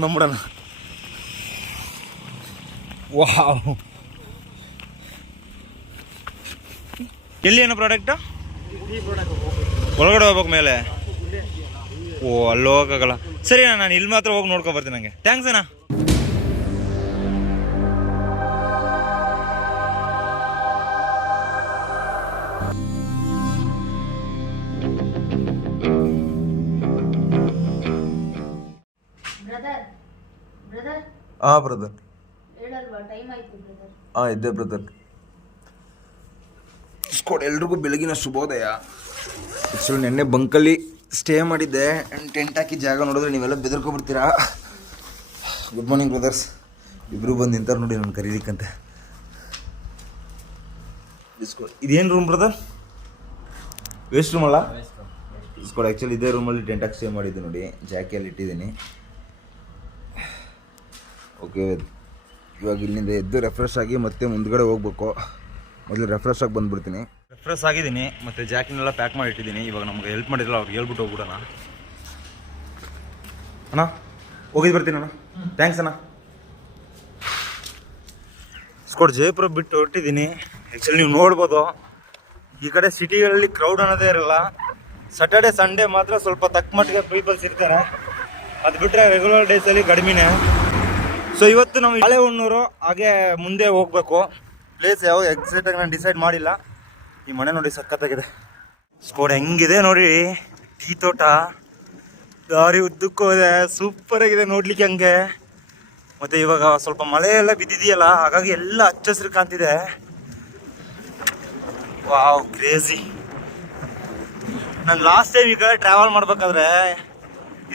ನಂಬಿಡೋಣ. Wow, ಎಲ್ಲಿ ಏನೋ product ಒಳಗಡೆ ಹೋಗ್ಬೇಕು ಮೇಲೆ. ಓ, ಅಲ್ಲಿ ಹೋಗೋಕ್ಕಾಗಲ್ಲ. ಸರಿ ಅಣ್ಣ, ನಾನು ಇಲ್ಲಿ ಮಾತ್ರ ಹೋಗಿ ನೋಡ್ಕೊ ಬರ್ತೀನಿ. ನನಗೆ ಥ್ಯಾಂಕ್ಸ್ ಅಣ್ಣ. ಹಾಂ ಬ್ರದರ್. ಹಾಂ ಇದ್ದೆ ಬ್ರದರ್. ಸ್ಕೋಡ್ ಎಲ್ರಿಗೂ ಬೆಳಗಿನ ಶುಭೋದಯ. ಆ್ಯಕ್ಚುಲಿ ನೆನ್ನೆ ಬಂಕಲ್ಲಿ ಸ್ಟೇ ಮಾಡಿದ್ದೆ. ಟೆಂಟ್ ಹಾಕಿ ಜಾಗ ನೋಡಿದ್ರೆ ನೀವೆಲ್ಲ ಬೆದರ್ಕೊಬಿಡ್ತೀರಾ. Good morning brothers. ಇಬ್ಬರು ಬಂದು ನಿಂತಾರೆ ನೋಡಿ ನನ್ನ ಕರೀಲಿಕ್ಕಂತೆ. ಇದೇನು ರೂಮ್ ಬ್ರದರ್? ವೇಸ್ಟ್ ರೂಮ್ ಅಲ್ಲ? ಸ್ಕೋಡ್ ಆ್ಯಕ್ಚುಲಿ ಇದೇ ರೂಮಲ್ಲಿ ಟೆಂಟ್ ಹಾಕಿ ಸ್ಟೇ ಮಾಡಿದ್ದು ನೋಡಿ. ಜಾಕಿಯಲ್ಲಿ ಇಟ್ಟಿದ್ದೀನಿ. ಓಕೆ, ಇವಾಗ ಇಲ್ಲಿಂದ ಎದ್ದು ರೆಫ್ರೆಶ್ ಆಗಿ ಮತ್ತೆ ಮುಂದ್ಗಡೆ ಹೋಗ್ಬೇಕು. ಮೊದಲು ರೆಫ್ರೆಶ್ ಆಗಿ ಬಂದುಬಿಡ್ತೀನಿ. ರೆಫ್ರೆಶ್ ಆಗಿದ್ದೀನಿ, ಮತ್ತು ಜಾಕಿನೆಲ್ಲ ಪ್ಯಾಕ್ ಮಾಡಿ ಇಟ್ಟಿದ್ದೀನಿ. ಇವಾಗ ನಮ್ಗೆ ಹೆಲ್ಪ್ ಮಾಡಿರಲ್ಲ, ಅವ್ರಿಗೆ ಹೇಳ್ಬಿಟ್ಟು ಹೋಗ್ಬಿಡೋಣ. ಅಣ್ಣ ಹೋಗಿದ್ದು ಬರ್ತೀನಿ ಅಣ್ಣ. ಥ್ಯಾಂಕ್ಸ್ ಅಣ್ಣ. ಸ್ಕೋಡ್ ಜಯಪುರ ಬಿಟ್ಟು ಹೊರಟಿದ್ದೀನಿ. ಆ್ಯಕ್ಚುಲಿ ನೀವು ನೋಡ್ಬೋದು, ಈ ಕಡೆ ಸಿಟಿಗಳಲ್ಲಿ ಕ್ರೌಡ್ ಅನ್ನೋದೇ ಇರಲ್ಲ. ಸ್ಯಾಟರ್ಡೆ ಸಂಡೇ ಮಾತ್ರ ಸ್ವಲ್ಪ ತಕ್ಕ ಮಟ್ಟಿಗೆ ಪೀಪಲ್ಸ್ ಇರ್ತಾರೆ. ಅದು ಬಿಟ್ಟರೆ ರೆಗ್ಯುಲರ್ ಡೇಸಲ್ಲಿ ಕಡಿಮೆನೇ. ಸೊ ಇವತ್ತು ನಾವು ಬಾಳೆಹೊನ್ನೂರು ಹಾಗೆ ಮುಂದೆ ಹೋಗ್ಬೇಕು. ಪ್ಲೇಸ್ ಯಾವ ಎಕ್ಸಾಕ್ಟಾಗಿ ನಾನು ಡಿಸೈಡ್ ಮಾಡಿಲ್ಲ. ಈ ಮನೆ ನೋಡಿ ಸಖತ್ತಾಗಿದೆ. ಸ್ಕೋಡ್ ಹೆಂಗಿದೆ ನೋಡಿ, ಟೀ ತೋಟ, ದಾರಿ ಉದ್ದಕ್ಕೂ ಇದೆ, ಸೂಪರ್ ಆಗಿದೆ ನೋಡ್ಲಿಕ್ಕೆ ಹಂಗೆ. ಮತ್ತು ಇವಾಗ ಸ್ವಲ್ಪ ಮಳೆ ಎಲ್ಲ ಬಿದ್ದಿದೆಯಲ್ಲ, ಹಾಗಾಗಿ ಎಲ್ಲ ಹಚ್ಚ ಹಸಿರು ಕಾಣ್ತಿದೆ. Wow, crazy. ನಾನು ಲಾಸ್ಟ್ ಟೈಮ್ ಈ ಕಡೆ ಟ್ರಾವೆಲ್ ಮಾಡ್ಬೇಕಾದ್ರೆ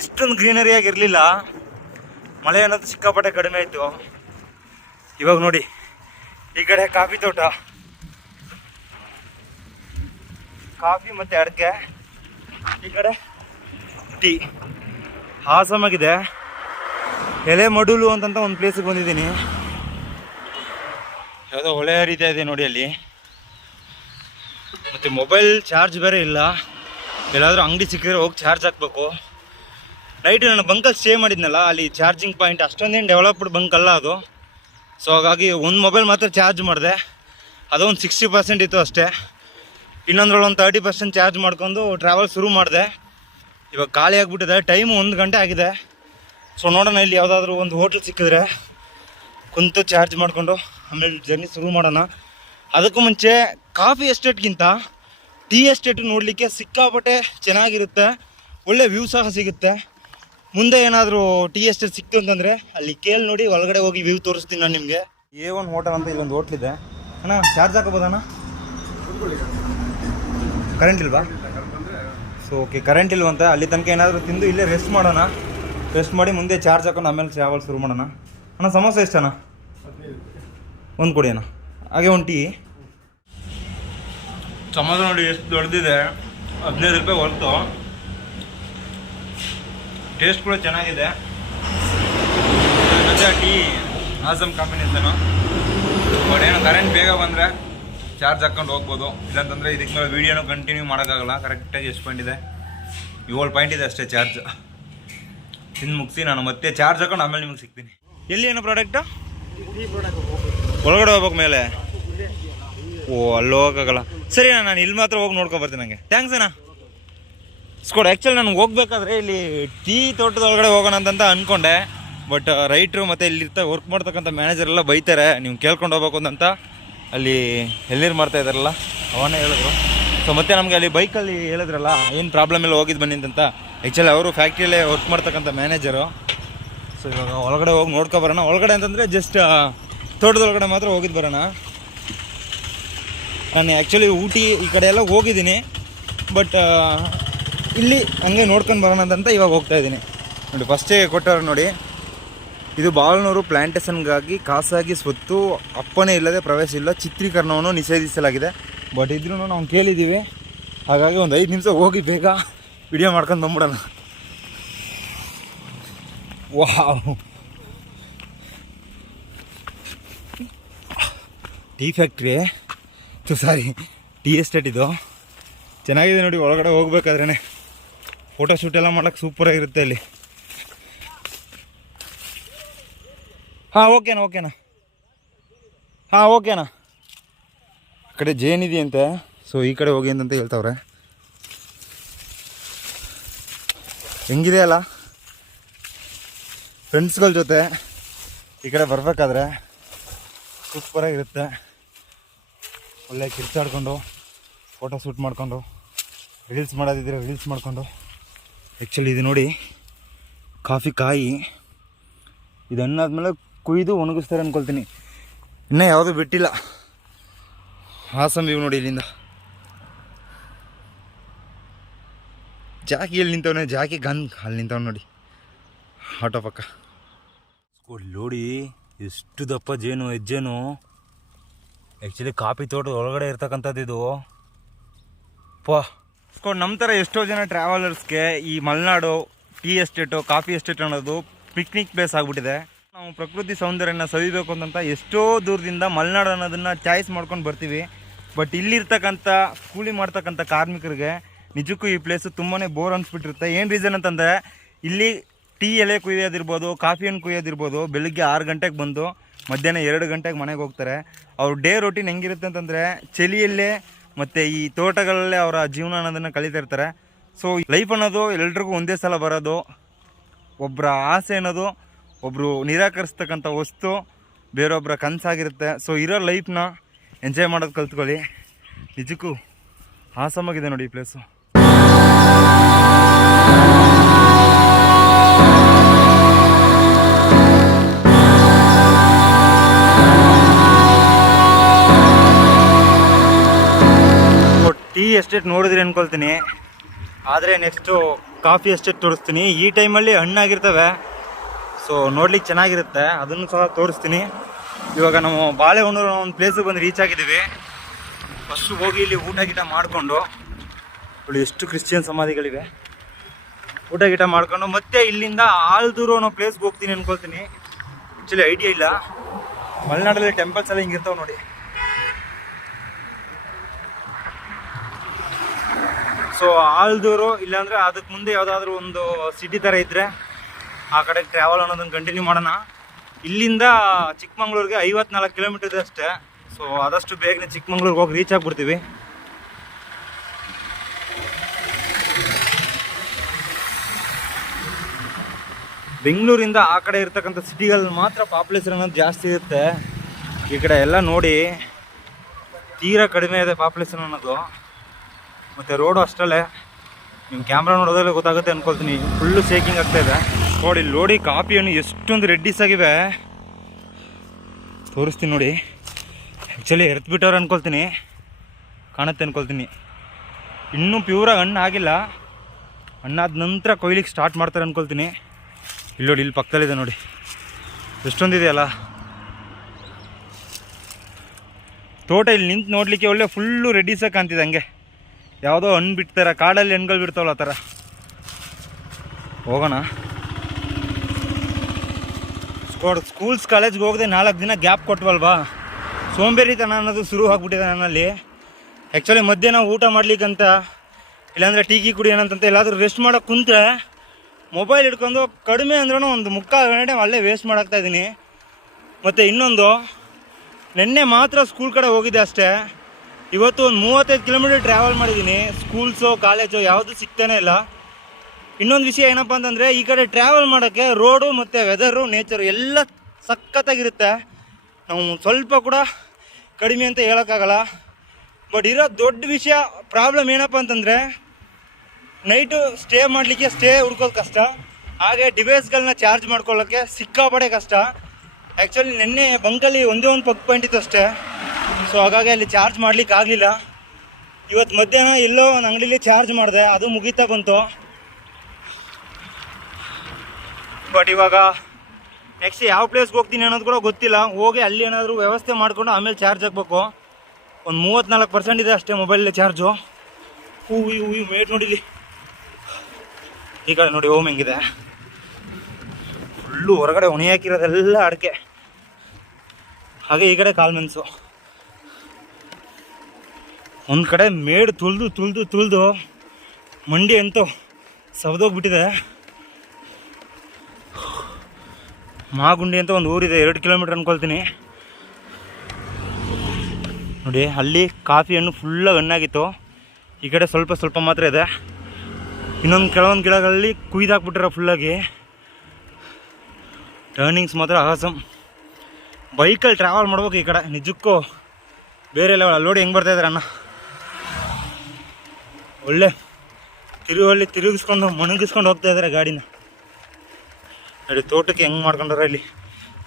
ಇಷ್ಟೊಂದು ಗ್ರೀನರಿಯಾಗಿ ಇರಲಿಲ್ಲ. ಮಳೆ ಅನ್ನೋದು ಸಿಕ್ಕಾಪಟ್ಟೆ ಕಡಿಮೆ ಆಯಿತು. ಇವಾಗ ನೋಡಿ, ಈ ಕಡೆ ಕಾಫಿ ತೋಟ, ಕಾಫಿ ಮತ್ತು ಅಡಿಕೆ, ಈ ಕಡೆ ಟೀ. ಆಸಮಾಗಿದೆ. ಎಲೆ ಮಡುಲು ಅಂತಂತ ಒಂದು ಪ್ಲೇಸಿಗೆ ಬಂದಿದ್ದೀನಿ. ಯಾವುದೋ ಹೊಳೆ ಹರಿತಾ ಇದೆ ನೋಡಿ ಅಲ್ಲಿ. ಮತ್ತು ಮೊಬೈಲ್ ಚಾರ್ಜ್ ಬೇರೆ ಇಲ್ಲ. ಎಲ್ಲಾದರೂ ಅಂಗಡಿ ಸಿಕ್ಕಿದ್ರೆ ಹೋಗಿ ಚಾರ್ಜ್ ಹಾಕಬೇಕು. ನೈಟು ನಾನು ಬಂಕಲ್ಲಿ ಸ್ಟೇ ಮಾಡಿದ್ನಲ್ಲ, ಅಲ್ಲಿ ಚಾರ್ಜಿಂಗ್ ಪಾಯಿಂಟ್ ಅಷ್ಟೊಂದೇನು ಡೆವಲಪ್ಡ್ ಬಂಕ್ ಅಲ್ಲ ಅದು. ಸೊ ಹಾಗಾಗಿ ಒಂದು ಮೊಬೈಲ್ ಮಾತ್ರ ಚಾರ್ಜ್ ಮಾಡಿದೆ. ಅದೊಂದು 60% ಇತ್ತು ಅಷ್ಟೇ. ಇನ್ನೊಂದ್ರಲ್ಲಿ ಒಂದು 30% ಚಾರ್ಜ್ ಮಾಡ್ಕೊಂಡು ಟ್ರಾವೆಲ್ ಶುರು ಮಾಡಿದೆ. ಇವಾಗ ಖಾಲಿ ಆಗಿಬಿಟ್ಟಿದೆ. ಟೈಮು 1 ಗಂಟೆ ಆಗಿದೆ. ಸೊ ನೋಡೋಣ, ಇಲ್ಲಿ ಯಾವುದಾದ್ರೂ ಒಂದು ಹೋಟ್ಲ್ ಸಿಕ್ಕಿದ್ರೆ ಕುಂತು ಚಾರ್ಜ್ ಮಾಡಿಕೊಂಡು ಆಮೇಲೆ ಜರ್ನಿ ಶುರು ಮಾಡೋಣ. ಅದಕ್ಕೂ ಮುಂಚೆ ಕಾಫಿ ಎಸ್ಟೇಟ್ಗಿಂತ ಟೀ ಎಸ್ಟೇಟ್ ನೋಡಲಿಕ್ಕೆ ಸಿಕ್ಕಾಪಟ್ಟೆ ಚೆನ್ನಾಗಿರುತ್ತೆ. ಒಳ್ಳೆ ವ್ಯೂ ಸಹ ಸಿಗುತ್ತೆ. ಮುಂದೆ ಏನಾದರೂ ಟೀ ಎಸ್ಟೇಟ್ ಸಿಕ್ತು ಅಂತಂದರೆ ಅಲ್ಲಿ ಕೇಳಿ ನೋಡಿ, ಒಳಗಡೆ ಹೋಗಿ ವ್ಯೂ ತೋರಿಸ್ತೀನಿ ನಾನು ನಿಮಗೆ. A1 ಹೋಟೆಲ್ ಅಂತ ಇಲ್ಲೊಂದು ಹೋಟ್ಲಿದೆ. ಅಣ್ಣ ಚಾರ್ಜ್ ಹಾಕೋಬೋದಣ್ಣ? ಕರೆಂಟ್ ಇಲ್ವಾ? ಸೊ ಓಕೆ, ಕರೆಂಟ್ ಇಲ್ವಂತ. ಅಲ್ಲಿ ತನಕ ಏನಾದರೂ ತಿಂದು ಇಲ್ಲೇ ರೆಸ್ಟ್ ಮಾಡೋಣ. ರೆಸ್ಟ್ ಮಾಡಿ ಮುಂದೆ ಚಾರ್ಜ್ ಹಾಕೊಂಡು ಆಮೇಲೆ ಟ್ರಾವೆಲ್ ಶುರು ಮಾಡೋಣ. ಅಣ್ಣ ಸಮೋಸ ಎಷ್ಟಣ್ಣ? ಒಂದು ಕೊಡಿ ಅಣ್ಣ. ಹಾಗೆ ಒಂದು ಟೀ. ಸಮೋಸ ನೋಡಿ ಎಷ್ಟು ದೊಡ್ಡದಿದೆ, 15 ರೂಪಾಯಿ ಹೊರತು. ಟೇಸ್ಟ್ ಕೂಡ ಚೆನ್ನಾಗಿದೆ. ಜೊತೆ ಟೀ ಆಸಮ್ ಕಾಂಬಿನೇಷನು. ಬಟ್ ಏನು ಕರೆಂಟ್ ಬೇಗ ಬಂದರೆ ಚಾರ್ಜ್ ಹಾಕ್ಕೊಂಡು ಹೋಗ್ಬೋದು. ಇಲ್ಲಾಂತಂದರೆ ಇದಕ್ಕೆ ಮೇಲೆ ವೀಡಿಯೋನು ಕಂಟಿನ್ಯೂ ಮಾಡೋಕ್ಕಾಗಲ್ಲ. ಕರೆಕ್ಟಾಗಿ ಎಷ್ಟು ಪಾಯಿಂಟ್ ಇದೆ? 7 ಪಾಯಿಂಟ್ ಇದೆ ಅಷ್ಟೇ ಚಾರ್ಜ್. ತಿಂದು ಮುಗಿಸಿ ನಾನು ಮತ್ತೆ ಚಾರ್ಜ್ ಹಾಕೊಂಡು ಆಮೇಲೆ ನಿಮಗೆ ಸಿಗ್ತೀನಿ. ಎಲ್ಲಿ ಏನೋ ಪ್ರಾಡಕ್ಟು? ಒಳಗಡೆ ಹೋಗ್ಬೇಕು ಮೇಲೆ. ಓ, ಅಲ್ಲಿ ಹೋಗೋಕ್ಕಾಗಲ್ಲ. ಸರಿ ಅಣ್ಣ, ನಾನು ಇಲ್ಲಿ ಮಾತ್ರ ಹೋಗಿ ನೋಡ್ಕೊ ಬರ್ತೀನಿ. ನನಗೆ ಥ್ಯಾಂಕ್ಸ್ ಅಣ್ಣ. ಸ್ಕೋಡ್ ಆ್ಯಕ್ಚುಲಿ ನಾನು ಹೋಗ್ಬೇಕಾದ್ರೆ ಇಲ್ಲಿ ಟೀ ತೋಟದೊಳಗಡೆ ಹೋಗೋಣ ಅಂತ ಅಂದ್ಕೊಂಡೆ. ಬಟ್ ರೈಟ್ರು ಮತ್ತು ವರ್ಕ್ ಮಾಡ್ತಕ್ಕಂಥ ಮ್ಯಾನೇಜರ್ ಎಲ್ಲ ಬೈತಾರೆ, ನೀವು ಕೇಳ್ಕೊಂಡು ಹೋಗ್ಬೇಕು ಅಂತ. ಅಲ್ಲಿ ಎಳ್ನೀರು ಮಾಡ್ತಾ ಇದ್ದಾರಲ್ಲ ಅವನ್ನೇ ಹೇಳಿದ್ರು. ಸೊ ಮತ್ತೆ ನಮಗೆ ಅಲ್ಲಿ ಬೈಕಲ್ಲಿ ಹೇಳಿದ್ರಲ್ಲ ಏನು ಪ್ರಾಬ್ಲಮ್ ಇಲ್ಲ, ಹೋಗಿದ್ದು ಬನ್ನಿ ಅಂತ. ಆ್ಯಕ್ಚುಲಿ ಅವರು ಫ್ಯಾಕ್ಟ್ರಿಯಲ್ಲೇ ವರ್ಕ್ ಮಾಡ್ತಕ್ಕಂಥ ಮ್ಯಾನೇಜರು. ಸೊ ಇವಾಗ ಒಳಗಡೆ ಹೋಗಿ ನೋಡ್ಕೊ ಬರೋಣ. ಒಳಗಡೆ ಅಂತಂದರೆ ಜಸ್ಟ್ ತೋಟದೊಳಗಡೆ ಮಾತ್ರ ಹೋಗಿದ್ದು ಬರೋಣ. ನಾನು ಆ್ಯಕ್ಚುಲಿ ಊಟಿ ಈ ಕಡೆ ಎಲ್ಲ ಹೋಗಿದ್ದೀನಿ. ಬಟ್ ಇಲ್ಲಿ ಹಂಗೆ ನೋಡ್ಕೊಂಡು ಬರೋಣ ಅಂತ ಇವಾಗ ಹೋಗ್ತಾಯಿದ್ದೀನಿ ನೋಡಿ. ಫಸ್ಟೇ ಕೊಟ್ಟವ್ರು ನೋಡಿ, ಇದು ಬಾಳೆಹೊನ್ನೂರು ಪ್ಲಾಂಟೇಷನ್ಗಾಗಿ ಖಾಸಗಿ ಸ್ವತ್ತು, ಅಪ್ಪಣೆ ಇಲ್ಲದೆ ಪ್ರವೇಶ ಇಲ್ಲ, ಚಿತ್ರೀಕರಣವನ್ನು ನಿಷೇಧಿಸಲಾಗಿದೆ. ಬಟ್ ಇದ್ರೂ ನಾವು ಕೇಳಿದ್ದೀವಿ. ಹಾಗಾಗಿ ಒಂದು 5 ನಿಮಿಷ ಹೋಗಿ ಬೇಗ ವಿಡಿಯೋ ಮಾಡ್ಕೊಂಡು ಬಂದ್ಬಿಡೋಣ. ವಾವ್, ಟೀ ಫ್ಯಾಕ್ಟ್ರಿ, ಸಾರಿ ಟೀ ಎಸ್ಟೇಟ್. ಇದು ಚೆನ್ನಾಗಿದೆ ನೋಡಿ. ಒಳಗಡೆ ಹೋಗ್ಬೇಕಾದ್ರೇ ಫೋಟೋ ಶೂಟ್ ಎಲ್ಲ ಮಾಡೋಕ್ಕೆ ಸೂಪರಾಗಿರುತ್ತೆ ಇಲ್ಲಿ. ಹಾಂ ಓಕೆನಾ ಹಾಂ ಓಕೆನಾ. ಆ ಕಡೆ ಜೇನಿದೆಯಂತೆ, ಸೊ ಈ ಕಡೆ ಹೋಗಿ ಅಂತ ಹೇಳ್ತಾವ್ರೆ. ಹೆಂಗಿದೆ ಅಲ್ಲ ಫ್ರೆಂಡ್ಸ್ಗಳ ಜೊತೆ ಈ ಕಡೆ ಬರಬೇಕಾದ್ರೆ ಸೂಪರಾಗಿರುತ್ತೆ. ಒಳ್ಳೆ ಕಿರ್ಚಾಡ್ಕೊಂಡು ಫೋಟೋ ಶೂಟ್ ಮಾಡ್ಕೊಂಡು ರೀಲ್ಸ್ ಮಾಡೋದಿದ್ರೆ ರೀಲ್ಸ್ ಮಾಡ್ಕೊಂಡು. ಆ್ಯಕ್ಚುಲಿ ಇದು ನೋಡಿ ಕಾಫಿ ಕಾಯಿ, ಇದು ಹಣ್ಣಾದ್ಮೇಲೆ ಕುಯ್ದು ಒಣಗಿಸ್ತಾರೆ ಅಂದ್ಕೊಳ್ತೀನಿ. ಇನ್ನೂ ಯಾವುದೂ ಬಿಟ್ಟಿಲ್ಲ. ಹಾಸನ್ ವ್ಯೂ ನೋಡಿ ಇಲ್ಲಿಂದ. ಜಾಕಿ ಎಲ್ಲಿ ನಿಂತವನೆ, ಜಾಕಿ ಗನ್ ಅಲ್ಲಿ ನಿಂತವನು ನೋಡಿ ಆಟೋ ಪಕ್ಕ. ನೋಡಿ ಎಷ್ಟು ದಪ್ಪ ಜೇನು, ಹೆಜ್ಜೇನು. ಆ್ಯಕ್ಚುಲಿ ಕಾಫಿ ತೋಟದ ಒಳಗಡೆ ಇರ್ತಕ್ಕಂಥದ್ದು ಇದು. ನಮ್ಮ ಥರ ಎಷ್ಟೋ ಜನ ಟ್ರಾವೆಲರ್ಸ್ಗೆ ಈ Malenadu tea estate, coffee estate ಅನ್ನೋದು ಪಿಕ್ನಿಕ್ ಪ್ಲೇಸ್ ಆಗಿಬಿಟ್ಟಿದೆ. ನಾವು ಪ್ರಕೃತಿ ಸೌಂದರ್ಯನ ಸವಿಬೇಕು ಅಂತ ಎಷ್ಟೋ ದೂರದಿಂದ ಮಲೆನಾಡು ಅನ್ನೋದನ್ನು ಚಾಯ್ಸ್ ಮಾಡ್ಕೊಂಡು ಬರ್ತೀವಿ. ಬಟ್ ಇಲ್ಲಿರ್ತಕ್ಕಂಥ ಕೂಲಿ ಮಾಡ್ತಕ್ಕಂಥ ಕಾರ್ಮಿಕರಿಗೆ ನಿಜಕ್ಕೂ ಈ ಪ್ಲೇಸು ತುಂಬಾ ಬೋರ್ ಅನಿಸ್ಬಿಟ್ಟಿರುತ್ತೆ. ಏನು ರೀಸನ್ ಅಂತಂದರೆ ಇಲ್ಲಿ ಟೀ ಎಲೆ ಕುಯ್ಯೋದಿರ್ಬೋದು, ಕಾಫಿಯನ್ನು ಕುಯ್ಯೋದಿರ್ಬೋದು, ಬೆಳಗ್ಗೆ 6 ಗಂಟೆಗೆ ಬಂದು ಮಧ್ಯಾಹ್ನ 2 ಗಂಟೆಗೆ ಮನೆಗೆ ಹೋಗ್ತಾರೆ. ಅವ್ರ ಡೇ ರೊಟೀನ್ ಹೆಂಗಿರುತ್ತೆ ಅಂತಂದರೆ ಚಳಿಯಲ್ಲೇ ಮತ್ತು ಈ ತೋಟಗಳಲ್ಲೇ ಅವರ ಜೀವನ ಅನ್ನೋದನ್ನು ಕಳೀತಾ ಇರ್ತಾರೆ. ಸೊ ಲೈಫ್ ಅನ್ನೋದು ಎಲ್ರಿಗೂ ಒಂದೇ ಸಲ ಬರೋದು. ಒಬ್ಬರ ಆಸೆ ಅನ್ನೋದು ಒಬ್ಬರು ನಿರಾಕರಿಸ್ತಕ್ಕಂಥ ವಸ್ತು ಬೇರೊಬ್ಬರ ಕನಸಾಗಿರುತ್ತೆ. ಸೊ ಇರೋ ಲೈಫ್ನ ಎಂಜಾಯ್ ಮಾಡೋದು ಕಲ್ತ್ಕೊಳ್ಳಿ. ನಿಜಕ್ಕೂ ಆಸಮಾಗಿದೆ ನೋಡಿ ಈ ಪ್ಲೇಸು. ಟೀ ಎಸ್ಟೇಟ್ ನೋಡಿದ್ರಿ ಅಂದ್ಕೊಳ್ತೀನಿ, ಆದರೆ ನೆಕ್ಸ್ಟು ಕಾಫಿ ಎಸ್ಟೇಟ್ ತೋರಿಸ್ತೀನಿ. ಈ ಟೈಮಲ್ಲಿ ಹಣ್ಣಾಗಿರ್ತವೆ, ಸೊ ನೋಡ್ಲಿಕ್ಕೆ ಚೆನ್ನಾಗಿರುತ್ತೆ, ಅದನ್ನು ಸಹ ತೋರಿಸ್ತೀನಿ. ಇವಾಗ ನಾವು ಬಾಳೆಹೊನ್ನೂರು ಒಂದು ಪ್ಲೇಸಿಗೆ ಬಂದು ರೀಚ್ ಆಗಿದ್ದೀವಿ. ಫಸ್ಟು ಹೋಗಿ ಇಲ್ಲಿ ಊಟ ಗೀಟ ಮಾಡಿಕೊಂಡು, ಇಲ್ಲಿ ಎಷ್ಟು ಕ್ರಿಶ್ಚಿಯನ್ ಸಮಾಧಿಗಳಿವೆ, ಊಟ ಗೀಟ ಮಾಡ್ಕೊಂಡು ಮತ್ತೆ ಇಲ್ಲಿಂದ ಆಲ್ದೂರು ಅನ್ನೋ ಪ್ಲೇಸ್ಗೆ ಹೋಗ್ತೀನಿ ಅಂದ್ಕೊಳ್ತೀನಿ. ಆ್ಯಕ್ಚುಲಿ ಐಡಿಯಾ ಇಲ್ಲ, ಮಲೆನಾಡಲ್ಲಿ ಟೆಂಪಲ್ಸ್ ಎಲ್ಲ ಹಿಂಗಿರ್ತಾವೆ ನೋಡಿ. ಸೊ ಆಲ್ದೂರು ಇಲ್ಲಾಂದರೆ ಅದಕ್ಕೆ ಮುಂದೆ ಯಾವುದಾದ್ರೂ ಒಂದು ಸಿಟಿ ಥರ ಇದ್ದರೆ ಆ ಕಡೆ ಟ್ರಾವೆಲ್ ಅನ್ನೋದನ್ನು ಕಂಟಿನ್ಯೂ ಮಾಡೋಣ. ಇಲ್ಲಿಂದ ಚಿಕ್ಕಮಂಗ್ಳೂರಿಗೆ 54 ಕಿಲೋಮೀಟರ್ ಇದೆ ಅಷ್ಟೇ. ಸೊ ಆದಷ್ಟು ಬೇಗನೆ ಚಿಕ್ಕಮಂಗ್ಳೂರಿಗೆ ಹೋಗಿ ರೀಚ್ ಆಗಿಬಿಡ್ತೀವಿ. ಬೆಂಗಳೂರಿಂದ ಆ ಕಡೆ ಇರ್ತಕ್ಕಂಥ ಸಿಟಿಗಳಲ್ಲಿ ಮಾತ್ರ ಪಾಪ್ಯುಲೇಷನ್ ಅನ್ನೋದು ಜಾಸ್ತಿ ಇರುತ್ತೆ. ಈ ಕಡೆ ಎಲ್ಲ ನೋಡಿ ತೀರಾ ಕಡಿಮೆ ಇದೆ ಪಾಪ್ಯುಲೇಷನ್ ಅನ್ನೋದು. ಮತ್ತು ರೋಡು ಅಷ್ಟಲ್ಲೇ, ನಿಮ್ಮ ಕ್ಯಾಮ್ರಾ ನೋಡೋದ್ರಲ್ಲೇ ಗೊತ್ತಾಗುತ್ತೆ ಅಂದ್ಕೊಳ್ತೀನಿ. ಫುಲ್ಲು ಶೇಕಿಂಗ್ ಆಗ್ತಾಯಿದೆ ನೋಡಿ ಕಾಫಿಯನ್ನು ಎಷ್ಟೊಂದು ರೆಡ್ಡಿಸ್ ಆಗಿವೆ ತೋರಿಸ್ತೀನಿ ನೋಡಿ. ಆ್ಯಕ್ಚುಲಿ ಎರ್ತ್ಬಿಟ್ಟವ್ರು ಅಂದ್ಕೊಳ್ತೀನಿ, ಕಾಣುತ್ತೆ ಅಂದ್ಕೊಳ್ತೀನಿ. ಇನ್ನೂ ಪ್ಯೂರಾಗಿ ಹಣ್ಣು ಆಗಿಲ್ಲ, ಹಣ್ಣಾದ ನಂತರ ಕೊಯ್ಲಿಕ್ಕೆ ಸ್ಟಾರ್ಟ್ ಮಾಡ್ತಾರೆ ಅಂದ್ಕೊಳ್ತೀನಿ. ಇಲ್ಲಿ ನೋಡಿ, ಇಲ್ಲಿ ಪಕ್ಕದಲ್ಲಿದೆ ನೋಡಿ ಎಷ್ಟೊಂದಿದೆಯಲ್ಲ ತೋಟ. ಇಲ್ಲಿ ನಿಂತು ನೋಡಲಿಕ್ಕೆ ಒಳ್ಳೆ ಫುಲ್ಲು ರೆಡ್ಡಿಸಾಗಿ ಕಾಣ್ತಿದೆ. ಹಂಗೆ ಯಾವುದೋ ಹಣ್ಣು ಬಿಡ್ತಾರೆ, ಕಾಡಲ್ಲಿ ಹಣ್ಣುಗಳು ಬಿಡ್ತಾವಲ್ಲ ಆ ಥರ. ಹೋಗೋಣ. ಸ್ಕೂಲ್ಸ್ ಕಾಲೇಜ್ಗೆ ಹೋಗದೆ 4 ದಿನ ಗ್ಯಾಪ್ ಕೊಟ್ವಲ್ವಾ, ಸೋಂಬೇರಿತನ ಅನ್ನೋದು ಶುರು ಆಗ್ಬಿಟ್ಟಿದೆ ನನ್ನಲ್ಲಿ. ಆ್ಯಕ್ಚುಲಿ ಮಧ್ಯಾಹ್ನ ಊಟ ಮಾಡ್ಲಿಕ್ಕಂತ, ಇಲ್ಲಾಂದರೆ ಟೀ ಕುಡಿಯೋಣಂತ ಎಲ್ಲಾದರೂ ರೆಸ್ಟ್ ಮಾಡೋಕ್ಕೆ ಕುಂತೆ ಮೊಬೈಲ್ ಹಿಡ್ಕೊಂಡು ಕಡಿಮೆ ಅಂದ್ರೂ ಒಂದು 3/4 ಗಂಟೆ ಅಲ್ಲೇ ವೇಸ್ಟ್ ಮಾಡಾಕ್ತಾಯಿದ್ದೀನಿ. ಮತ್ತು ಇನ್ನೊಂದು, ನಿನ್ನೆ ಮಾತ್ರ ಸ್ಕೂಲ್ ಕಡೆ ಹೋಗಿದ್ದೆ ಅಷ್ಟೇ. ಇವತ್ತು ಒಂದು 35 ಕಿಲೋಮೀಟರ್ ಟ್ರಾವೆಲ್ ಮಾಡಿದ್ದೀನಿ. ಸ್ಕೂಲ್ಸು ಕಾಲೇಜು ಯಾವುದು ಸಿಗ್ತಾನೆ ಇಲ್ಲ. ಇನ್ನೊಂದು ವಿಷಯ ಏನಪ್ಪ ಅಂತಂದರೆ, ಈ ಕಡೆ ಟ್ರಾವೆಲ್ ಮಾಡೋಕ್ಕೆ ರೋಡು ಮತ್ತು ವೆದರು, ನೇಚರು ಎಲ್ಲ ಸಖತ್ತಾಗಿರುತ್ತೆ. ನಾವು ಸ್ವಲ್ಪ ಕೂಡ ಕಡಿಮೆ ಅಂತ ಹೇಳೋಕ್ಕಾಗಲ್ಲ. ಬಟ್ ಇರೋ ದೊಡ್ಡ ವಿಷಯ ಪ್ರಾಬ್ಲಮ್ ಏನಪ್ಪ ಅಂತಂದರೆ, ನೈಟು ಸ್ಟೇ ಮಾಡಲಿಕ್ಕೆ ಹುಡ್ಕೋದು ಕಷ್ಟ, ಹಾಗೆ ಡಿವೈಸ್ಗಳನ್ನ ಚಾರ್ಜ್ ಮಾಡ್ಕೊಳ್ಳೋಕ್ಕೆ ಸಿಕ್ಕಾಪಡೆ ಕಷ್ಟ. ಆ್ಯಕ್ಚುಲಿ ನಿನ್ನೆ ಬಂಕಲ್ಲಿ ಒಂದೇ ಒಂದು ಪಗ್ ಪಾಯಿಂಟ್ ಇತ್ತು ಅಷ್ಟೇ. ಸೊ ಹಾಗಾಗಿ ಅಲ್ಲಿ ಚಾರ್ಜ್ ಮಾಡ್ಲಿಕ್ಕೆ ಆಗಲಿಲ್ಲ. ಇವತ್ತು ಮಧ್ಯಾಹ್ನ ಎಲ್ಲೋ ಒಂದು ಅಂಗಡಿಲಿ ಚಾರ್ಜ್ ಮಾಡಿದೆ, ಅದು ಮುಗೀತಾ ಬಂತು. ಬಟ್ ಇವಾಗ ನೆಕ್ಸ್ಟ್ ಯಾವ ಪ್ಲೇಸ್ಗೆ ಹೋಗ್ತೀನಿ ಅನ್ನೋದು ಕೂಡ ಗೊತ್ತಿಲ್ಲ. ಹೋಗಿ ಅಲ್ಲಿ ಏನಾದರೂ ವ್ಯವಸ್ಥೆ ಮಾಡಿಕೊಂಡು ಆಮೇಲೆ ಚಾರ್ಜ್ ಹಾಕಬೇಕು. ಒಂದು 34% ಇದೆ ಅಷ್ಟೇ ಮೊಬೈಲಲ್ಲಿ ಚಾರ್ಜು. ಹೂವು ಮೇಟ್ ನೋಡಿಲಿ, ಈ ಕಡೆ ನೋಡಿ ಓಮ್ ಹೆಂಗಿದೆ. ಫುಲ್ಲು ಹೊರಗಡೆ ಒಣಗಿ ಹಾಕಿರೋದೆಲ್ಲ ಅಡಿಕೆ, ಹಾಗೆ ಈ ಕಡೆ ಕಾಳುಮೆಣಸು. ಒಂದು ಕಡೆ ಮೇಡು ತುಳಿದು ಮಂಡಿ ಅಂತೂ ಸವದೋಗ್ಬಿಟ್ಟಿದೆ. ಮಾಗುಂಡಿ ಅಂತ ಒಂದು ಊರಿದೆ, 2 ಕಿಲೋಮೀಟ್ರ್ ಅಂದ್ಕೊಳ್ತೀನಿ. ನೋಡಿ ಅಲ್ಲಿ ಕಾಫಿ ಹಣ್ಣು ಫುಲ್ಲಾಗಿ ಹಣ್ಣಾಗಿತ್ತು, ಈ ಕಡೆ ಸ್ವಲ್ಪ ಸ್ವಲ್ಪ ಮಾತ್ರ ಇದೆ. ಇನ್ನೊಂದು ಕೆಲವೊಂದು ಗಿಡಗಳಲ್ಲಿ ಕುಯ್ದಾಕ್ಬಿಟ್ರೆ ಫುಲ್ಲಾಗಿ. ಟರ್ನಿಂಗ್ಸ್ ಮಾತ್ರ ಆಸಮ್. ಬೈಕಲ್ಲಿ ಟ್ರಾವೆಲ್ ಮಾಡ್ಬೇಕು ಈ ಕಡೆ ನಿಜಕ್ಕೂ ಬೇರೆ ಲೆವೆಲ್. ಅಲ್ಲೋಡಿ ಹೆಂಗೆ ಬರ್ತಾಯಿದ್ದಾರೆ ಅಣ್ಣ, ಒಳ್ಳೆ ತಿರುಗಿಸ್ಕೊಂಡು ಮಣಗಿಸ್ಕೊಂಡು ಹೋಗ್ತಾ ಇದ್ದಾರೆ ಗಾಡಿನ. ನೋಡಿ ತೋಟಕ್ಕೆ ಹೆಂಗೆ ಮಾಡ್ಕೊಂಡ್ರೆ ಇಲ್ಲಿ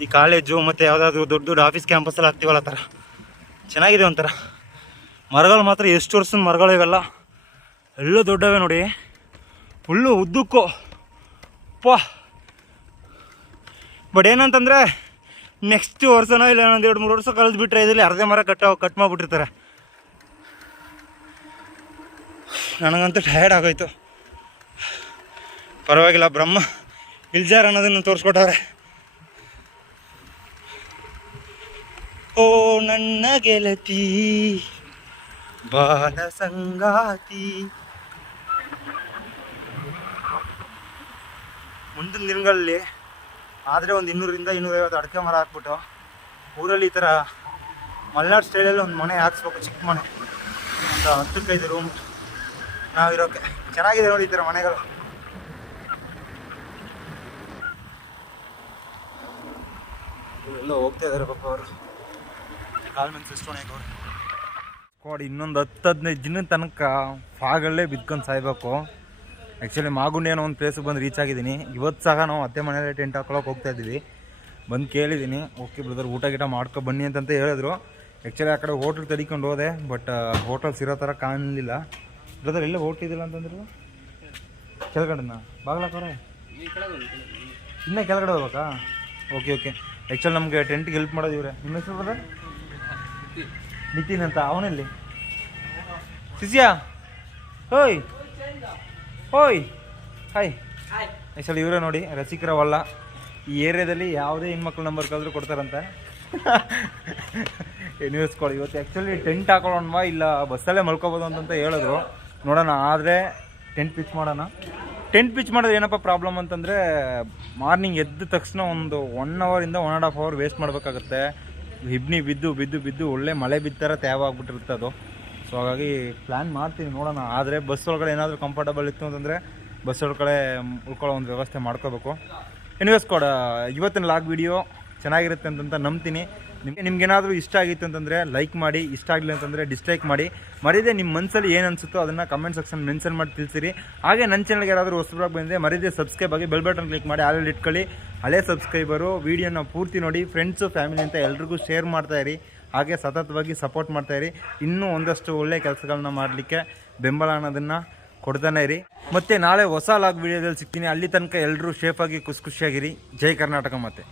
ಈ ಕಾಲೇಜು ಮತ್ತು ಯಾವುದಾದ್ರು ದೊಡ್ಡ ದೊಡ್ಡ ಆಫೀಸ್ ಕ್ಯಾಂಪಸ್ಸಲ್ಲಿ ಆಗ್ತೀವಲ್ಲ ಆ ಥರ ಚೆನ್ನಾಗಿದೆ ಒಂಥರ. ಮರಗಳು ಮಾತ್ರ ಎಷ್ಟು ವರ್ಷದ ಮರಗಳು ಇವೆಲ್ಲ, ಎಲ್ಲ ದೊಡ್ಡವೆ ನೋಡಿ, ಫುಲ್ಲು ಉದ್ದಕ್ಕೂ ಪಾ. ಬಟ್ ಏನಂತಂದರೆ ನೆಕ್ಸ್ಟ್ ವರ್ಷನೋ ಇಲ್ಲ ಇನ್ನೊಂದು 2-3 ವರ್ಷ ಕಳೆದು ಬಿಟ್ಟರೆ ಇದರಲ್ಲಿ ಅರ್ಧ ಮರ ಕಟ್ ಮಾಡಿಬಿಟ್ಟಿರ್ತಾರೆ. ನನಗಂತೂ ಟಯರ್ಡ್ ಆಗೋಯ್ತು. ಪರವಾಗಿಲ್ಲ, ಬ್ರಹ್ಮ ಇಲ್ಜಾರ್ ಅನ್ನೋದನ್ನು ತೋರಿಸ್ಕೊಟ್ಟವ್ರೆ. ಓ ನನ್ನ ಗೆಳತಿ ಬಾಲ ಸಂಗಾತಿ. ಮುಂದಿನ ದಿನಗಳಲ್ಲಿ ಆದರೆ ಒಂದು 200-250 ಅಡಿಕೆ ಮರ ಹಾಕ್ಬಿಟ್ಟು ಊರಲ್ಲಿ ಈ ಥರ ಮಲೆನಾಡು ಸ್ಟೈಲಲ್ಲಿ ಒಂದು ಮನೆ ಹಾಕ್ಸ್ಬೇಕು, ಚಿಕ್ಕ ಮನೆ, ಒಂದು 10-15 ರೂಮ್ ನಾವಿರೋಕ್ಕೆ. ಚೆನ್ನಾಗಿದೆ ನೋಡಿ ಈ ಥರ ಮನೆಗಳು. ಎಲ್ಲ ಹೋಗ್ತಾ ಇದ್ದಾರೆ ಪಾಪ ಅವರು, ಕಾಲ್ ಮೇಲೆ ಸಿಸ್ಟೋಣಿಗೆ ಅವರು. ಸ್ಕ್ವಾಡ್ ಇನ್ನೊಂದು 10-15 ದಿನದ ತನಕ ಫಾಗಲ್ಲೇ ಬಿದ್ಕೊಂಡು ಸಾಯ್ಬೇಕು. ಆ್ಯಕ್ಚುಲಿ ಮಾಗುಂಡಿ ಏನೋ ಒಂದು ಪ್ಲೇಸಿಗೆ ಬಂದು ರೀಚ್ ಆಗಿದ್ದೀನಿ. ಇವತ್ತು ಸಹ ನಾವು ಅತ್ತೆ ಮನೇಲಿ ಟೆಂಟ್ ಹಾಕೊಳ್ಳೋಕೆ ಹೋಗ್ತಾ ಇದ್ದೀವಿ. ಬಂದು ಕೇಳಿದ್ದೀನಿ, ಓಕೆ ಬ್ರದರ್ ಊಟ ಗಿಟ ಮಾಡ್ಕೊ ಬನ್ನಿ ಅಂತಂತ ಹೇಳಿದ್ರು. ಆ್ಯಕ್ಚುಲಿ ಆ ಕಡೆ ಹೋಟ್ಲ್ ತಡಿಕೊಂಡು ಹೋದೆ, ಬಟ್ ಹೋಟೆಲ್ಸ್ ಇರೋ ಥರ ಕಾಣಲಿಲ್ಲ. ಬ್ರದರ್ ಎಲ್ಲೇ ಹೋಟ್ಲಿದ್ದಿಲ್ಲ ಅಂತಂದ್ರು ಕೆಳಗಡೆನ ಬಾಗ್ಲಾಕೋರೆ ಇನ್ನೂ ಕೆಳಗಡೆ ಹೋಗ್ಬೇಕಾ? ಓಕೆ ಆ್ಯಕ್ಚುಲಿ ನಮಗೆ ಟೆಂಟ್ಗೆ ಹೆಲ್ಪ್ ಮಾಡೋದು ಇವ್ರೆ. ನಿಮ್ಮ ಹೆಸರು ಬ್ರದರ್? ನಿತಿನ್ ಅಂತ. ಅವನಲ್ಲಿ ಸಿಸಿಯಾ ಓಯ್ ಹಾಯ್. ಆ್ಯಕ್ಚುಲಿ ಇವರೇ ನೋಡಿ ರಸಿಕರವಲ್ಲ, ಈ ಏರಿಯಾದಲ್ಲಿ ಯಾವುದೇ ಹೆಣ್ಮಕ್ಳು ನಂಬರ್ ಕಳೆದ್ರೂ ಕೊಡ್ತಾರಂತೆ. ನ್ಯೂಸ್ಗಳು ಇವತ್ತು ಆ್ಯಕ್ಚುಲಿ ಟೆಂಟ್ ಹಾಕೊಳ್ಳೋಣವಾ ಇಲ್ಲ ಬಸ್ಸಲ್ಲೇ ಮಲ್ಕೋಬೋದು ಅಂತಂತ ಹೇಳಿದ್ರು. ನೋಡೋಣ, ಆದರೆ ಟೆಂಟ್ ಪಿಚ್ ಮಾಡೋದು ಏನಪ್ಪ ಪ್ರಾಬ್ಲಮ್ ಅಂತಂದರೆ ಮಾರ್ನಿಂಗ್ ಎದ್ದ ತಕ್ಷಣ ಒಂದು 1 ಅವರಿಂದ 1.5 ಅವರ್ ವೇಸ್ಟ್ ಮಾಡಬೇಕಾಗತ್ತೆ. ಹಿಬ್ನಿ ಬಿದ್ದು ಒಳ್ಳೆ ಮಳೆ ಬಿದ್ದ ತೇವ ಆಗ್ಬಿಟ್ಟಿರುತ್ತೆ ಅದು. ಸೊ ಹಾಗಾಗಿ ಪ್ಲ್ಯಾನ್ ಮಾಡ್ತೀನಿ, ನೋಡೋಣ. ಆದರೆ ಬಸ್ ಒಳಗಡೆ ಏನಾದರೂ ಕಂಫರ್ಟಬಲ್ ಇತ್ತು ಅಂತಂದರೆ ಬಸ್ ಒಳಗಡೆ ಉಳ್ಕೊಳ್ಳೋ ಒಂದು ವ್ಯವಸ್ಥೆ ಮಾಡ್ಕೋಬೇಕು. ಎನಿವೇಸ್ ಕೂಡ ಇವತ್ತಿನ ಲಾಗ್ ವಿಡಿಯೋ ಚೆನ್ನಾಗಿರುತ್ತೆ ಅಂತಂತ ನಂಬ್ತೀನಿ. ನಿಮ್ಗೇನಾದರೂ ಇಷ್ಟ ಆಗಿತ್ತು ಅಂತಂದರೆ ಲೈಕ್ ಮಾಡಿ, ಇಷ್ಟ ಆಗಲಿಲ್ಲ ಅಂತಂದರೆ ಡಿಸ್ಲೈಕ್ ಮಾಡಿ. ಮರೀದೆ ನಿಮ್ಮ ಮನಸ್ಸಲ್ಲಿ ಏನು ಅನಿಸುತ್ತೋ ಅದನ್ನು ಕಮೆಂಟ್ ಸೆಕ್ಷನ್ ಮೆನ್ಷನ್ ಮಾಡಿ ತಿಳಿಸಿರಿ. ಹಾಗೆ ನನ್ನ ಚಾನಲ್ಗೆ ಯಾರಾದರೂ ಹೊಸಬರಾಗಿ ಬಂದರೆ ಮರೀದೆ ಸಬ್ಸ್ಕ್ರೈಬ್ ಆಗಿ ಬೆಲ್ ಬಟನ್ ಕ್ಲಿಕ್ ಮಾಡಿ ಆಲ್ರೆಡಿ ಇಟ್ಕೊಳ್ಳಿ. ಹಳೆ ಸಬ್ಸ್ಕ್ರೈಬರು ವೀಡಿಯೋನ ಪೂರ್ತಿ ನೋಡಿ, ಫ್ರೆಂಡ್ಸು ಫ್ಯಾಮಿಲಿ ಅಂತ ಎಲ್ರಿಗೂ ಶೇರ್ ಮಾಡ್ತಾಯಿರಿ. ಹಾಗೆ ಸತತವಾಗಿ ಸಪೋರ್ಟ್ ಮಾಡ್ತಾಯಿರಿ. ಇನ್ನೂ ಒಂದಷ್ಟು ಒಳ್ಳೆಯ ಕೆಲಸಗಳನ್ನ ಮಾಡಲಿಕ್ಕೆ ಬೆಂಬಲ ಅನ್ನೋದನ್ನು ಕೊಡ್ತಾನೆ ಇರಿ. ಮತ್ತು ನಾಳೆ ಹೊಸ ಲಾಗ್ ವೀಡಿಯೋದಲ್ಲಿ ಸಿಗ್ತೀನಿ. ಅಲ್ಲಿ ತನಕ ಎಲ್ಲರೂ ಸೇಫಾಗಿ ಖುಷಿಯಾಗಿರಿ. ಜೈ ಕರ್ನಾಟಕ. ಮತ್ತೆ